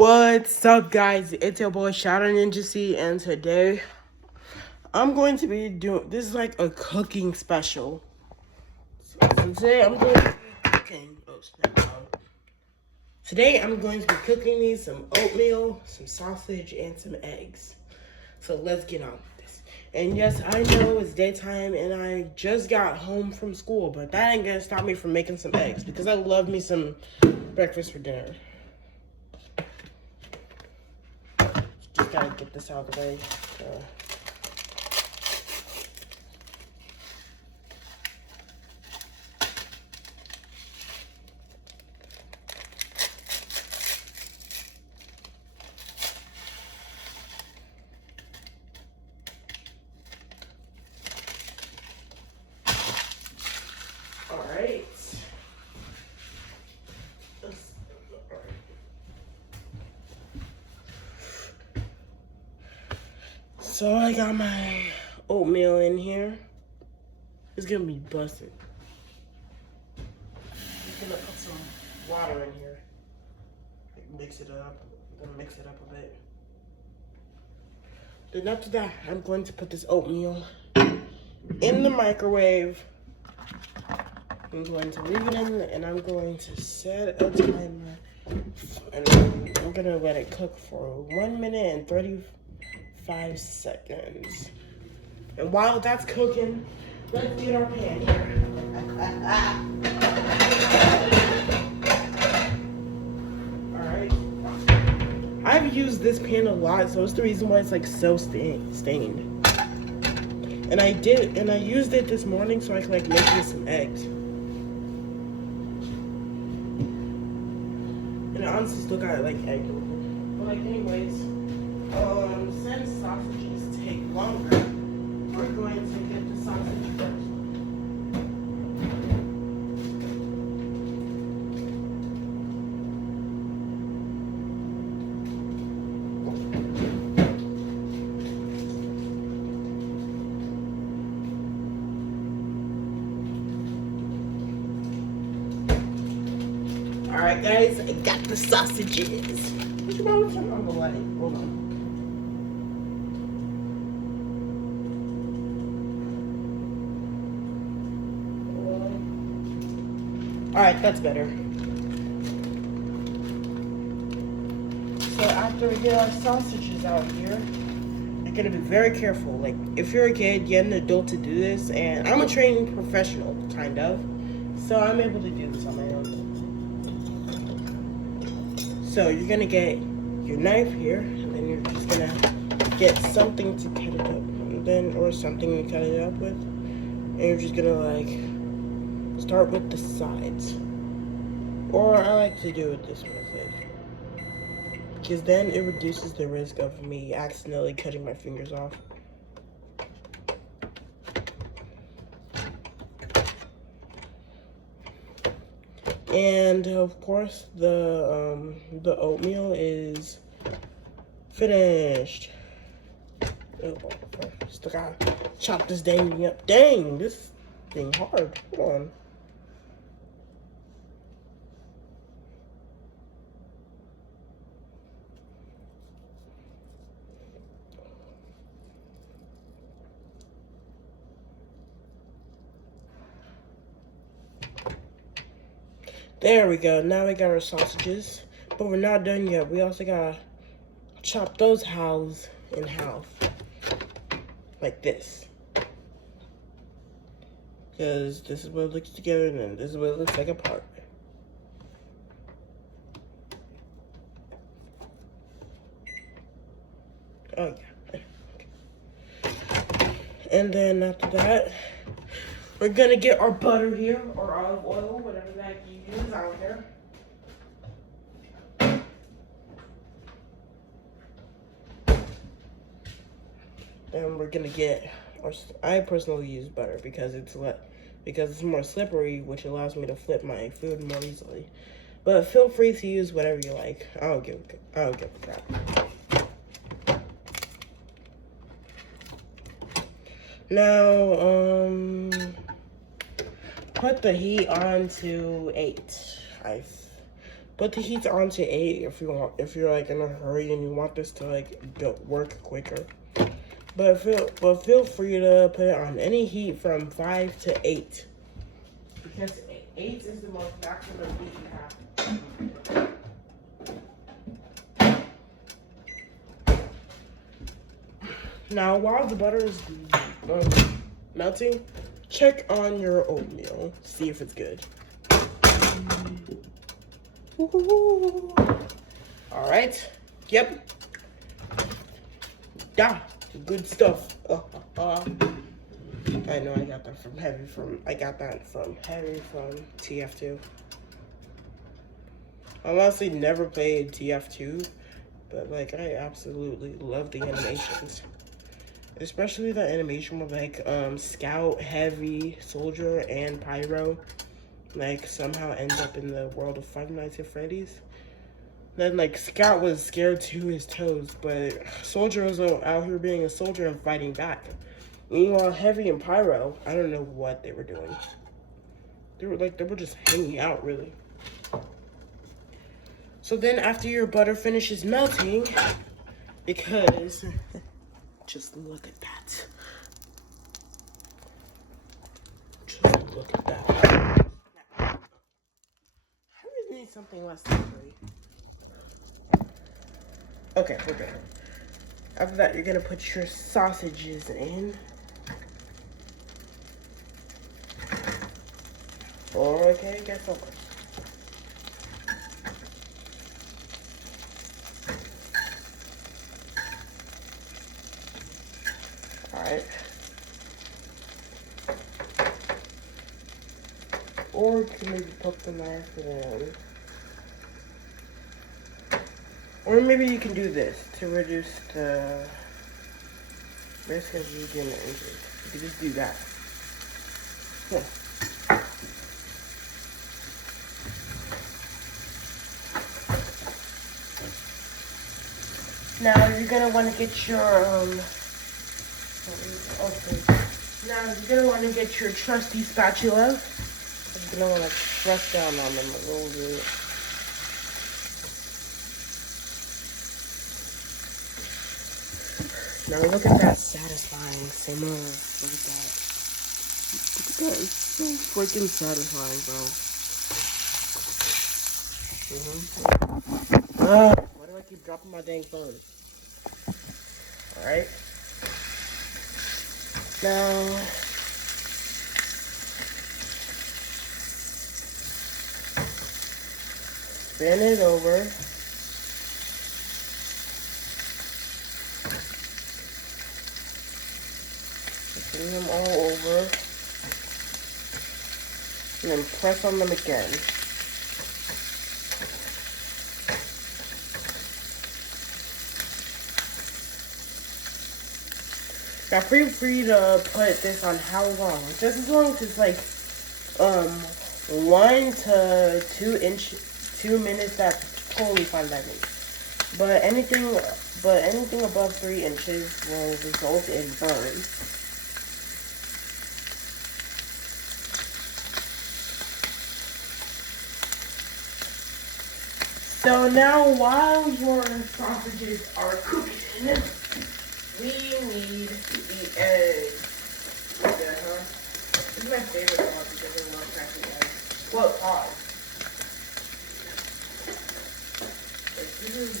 What's up, guys? It's your boy Shadow Ninja C, and today I'm going to be doing this is like a cooking special. So today I'm going to be cooking. Oh snap! Today I'm going to be cooking me some oatmeal, some sausage, and some eggs. So let's get on with this. And yes, I know it's daytime, and I just got home from school, but that ain't gonna stop me from making some eggs because I love me some breakfast for dinner. Just gotta get this out of the way. Alright. So I got my oatmeal in here. It's gonna be busted. Just gonna put some water in here. Mix it up. I'm gonna mix it up a bit. Then after that, I'm going to put this oatmeal in the microwave. I'm going to leave it in, and I'm going to set a timer. And then I'm gonna let it cook for 1 minute and 35 seconds. And while that's cooking, let's get our pan here. Alright. I've used this pan a lot, so it's the reason why it's like so stained. And I used it this morning so I could like make me some eggs. And I honestly still got like egg over. But like anyways, since sausages take longer, we're going to get the sausage first. Alright guys, I got the sausages. What you want to turn on the light? Hold on. Alright, that's better. So after we get our sausages out here, you're gonna be very careful. Like, if you're a kid, get an adult to do this, and I'm a trained professional, kind of. So I'm able to do this on my own. So you're gonna get your knife here, and then you're just gonna get something to cut it up, and then or something to cut it up with, and you're just gonna like start with the sides, or I like to do it this method because then it reduces the risk of me accidentally cutting my fingers off. And of course, the oatmeal is finished. Oh, still gotta chop this dang thing up. Dang, this thing hard. Hold on. There we go. Now we got our sausages, but we're not done yet. We also gotta chop those halves in half, like this. Because this is what it looks together, and then this is what it looks like apart. Oh yeah. Okay. And then after that, we're gonna get our butter here, or olive oil, whatever that you use out here. And we're gonna get, I personally use butter because it's more slippery, which allows me to flip my food more easily. But feel free to use whatever you like. I don't give a crap. Now, put the heat on to 8. put the heat on to 8 if you want. If you're like in a hurry and you want this to like go work quicker. But feel free to put it on any heat from 5 to 8. Because 8 is the most maximum heat you have. Now, while the butter is melting, check on your oatmeal. See if it's good. All right. Yep. Yeah. Good stuff. I know I got that from Heavy from TF2. I honestly never played TF2, but like I absolutely love the animations. Especially the animation with like Scout, Heavy, Soldier, and Pyro like somehow end up in the world of Five Nights at Freddy's. Then like Scout was scared to his toes, but Soldier was out here being a soldier and fighting back. Meanwhile, Heavy and Pyro, I don't know what they were doing. They were just hanging out really. So then after your butter finishes melting, because just look at that. Just look at that. I really need something less than 3. Okay, we're good. After that, you're gonna put your sausages in. Okay, guess what? Alright. Or you can maybe poke the knife in. Or maybe you can do this to reduce the risk of you getting injured. You can just do that. Yeah. Now you're gonna want to get your Now you're gonna want to get your trusty spatula. You're gonna want to press down on them a little bit. Now look at that satisfying simmer. Look at that. Look at that. It's so freaking satisfying, bro. Why do I keep dropping my dang phone? Alright. Now, spin it over. Spin them all over. And then press on them again. Now feel free to put this on how long. Just as long as it's like 1 to 2 minutes, that's totally fine by me. But anything above 3 inches will result in burn. So now while your sausages are cooking, we need the eggs. This is my favorite part because I love cracking eggs. Well, pause. This is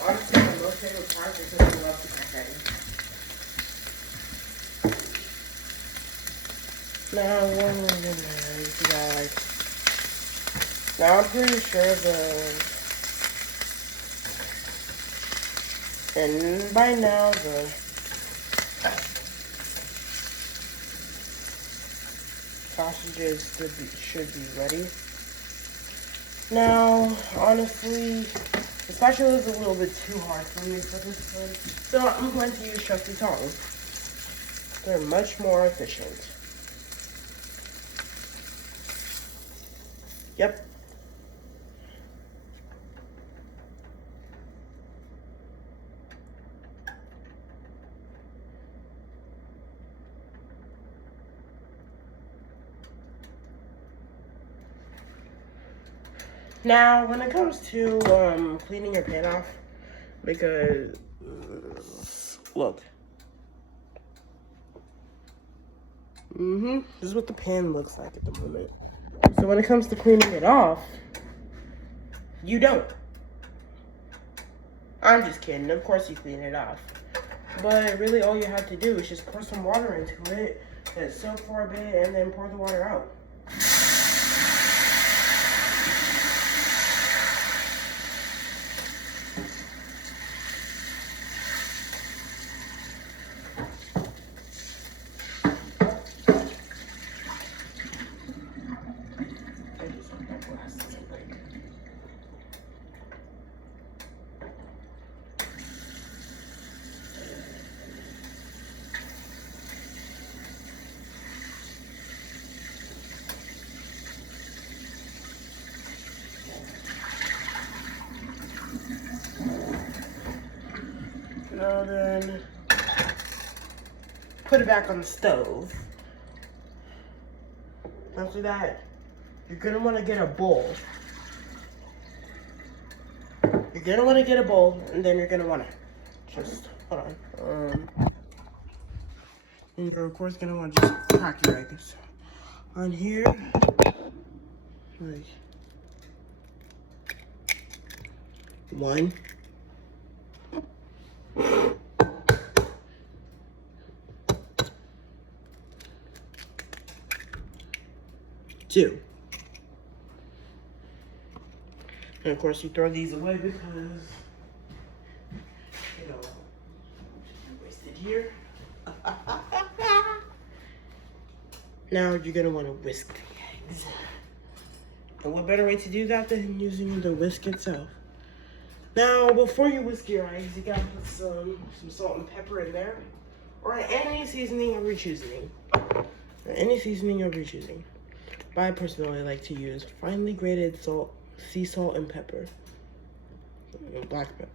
honestly my most favorite part because I love to crack eggs. Now, one more in there. You got like. Now I'm pretty sure and by now the sausages should be ready. Now, honestly, the spatula is a little bit too hard for me for this one, so I'm going to use trusty tongs. They're much more efficient. Yep. Now, when it comes to cleaning your pan off, because look, this is what the pan looks like at the moment. So when it comes to cleaning it off, you don't. I'm just kidding. Of course you clean it off. But really all you have to do is just pour some water into it, let it soak for a bit, and then pour the water out. Now then, put it back on the stove. After that, you're gonna want to get a bowl. You're gonna want to get a bowl, and then you're gonna want to just hold on. And you're of course gonna want to just crack your eggs on here, like 1. 2. And of course you throw these away because, you know, wasted here. Now you're gonna want to whisk the eggs. And what better way to do that than using the whisk itself? Now, before you whisk your eggs, you gotta put some salt and pepper in there, or any seasoning of your choosing. Any seasoning of your choosing. But I personally like to use finely grated salt, sea salt, and pepper, and black pepper.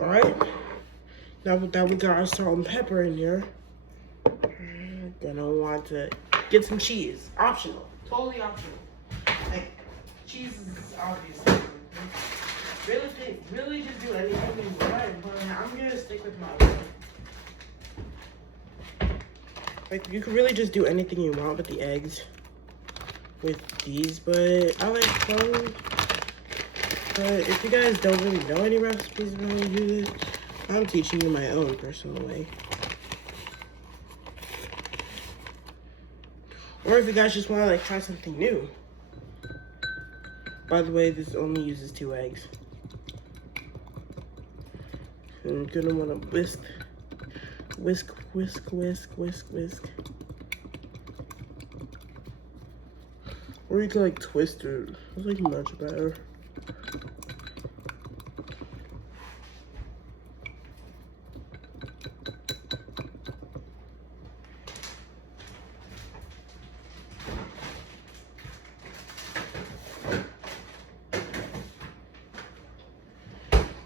Alright, now that we got our salt and pepper in here, then I want to get some cheese. Optional, totally optional. Like, cheese is obviously. Really just do anything you want, but I'm gonna stick with my way. Like, you can really just do anything you want with the eggs with these, but I like cloves. But if you guys don't really know any recipes of how to do this, I'm teaching you my own personal way. Or if you guys just want to like try something new. By the way, this only uses 2 eggs. And you're gonna want to whisk. Or you can like twist it. It's like much better.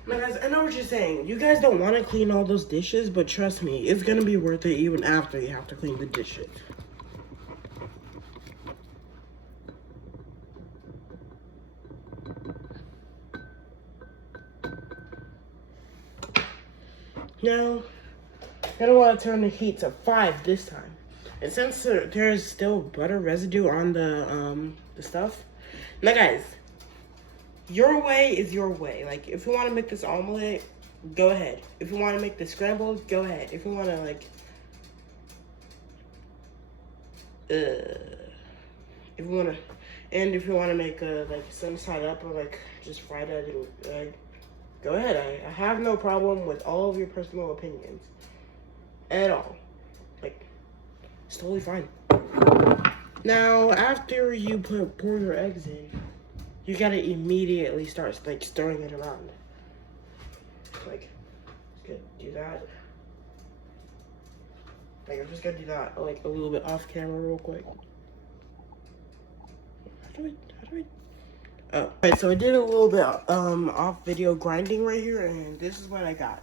Now guys, I know what you're saying. You guys don't want to clean all those dishes, but trust me, it's gonna be worth it even after you have to clean the dishes. Now, you're gonna want to turn the heat to 5 this time. And since there's still butter residue on the stuff, now guys, your way is your way. Like, if you want to make this omelet, go ahead. If you want to make the scrambled, go ahead. If you want to like, if you want to make like some side up or like just fried egg, go ahead. I have no problem with all of your personal opinions at all. Like, it's totally fine. Now, after you pour your eggs in, you gotta immediately start like stirring it around. Like, do that. Like, I'm just gonna do that like a little bit off camera real quick. How do I? Oh, alright, so I did a little bit off video grinding right here, and this is what I got.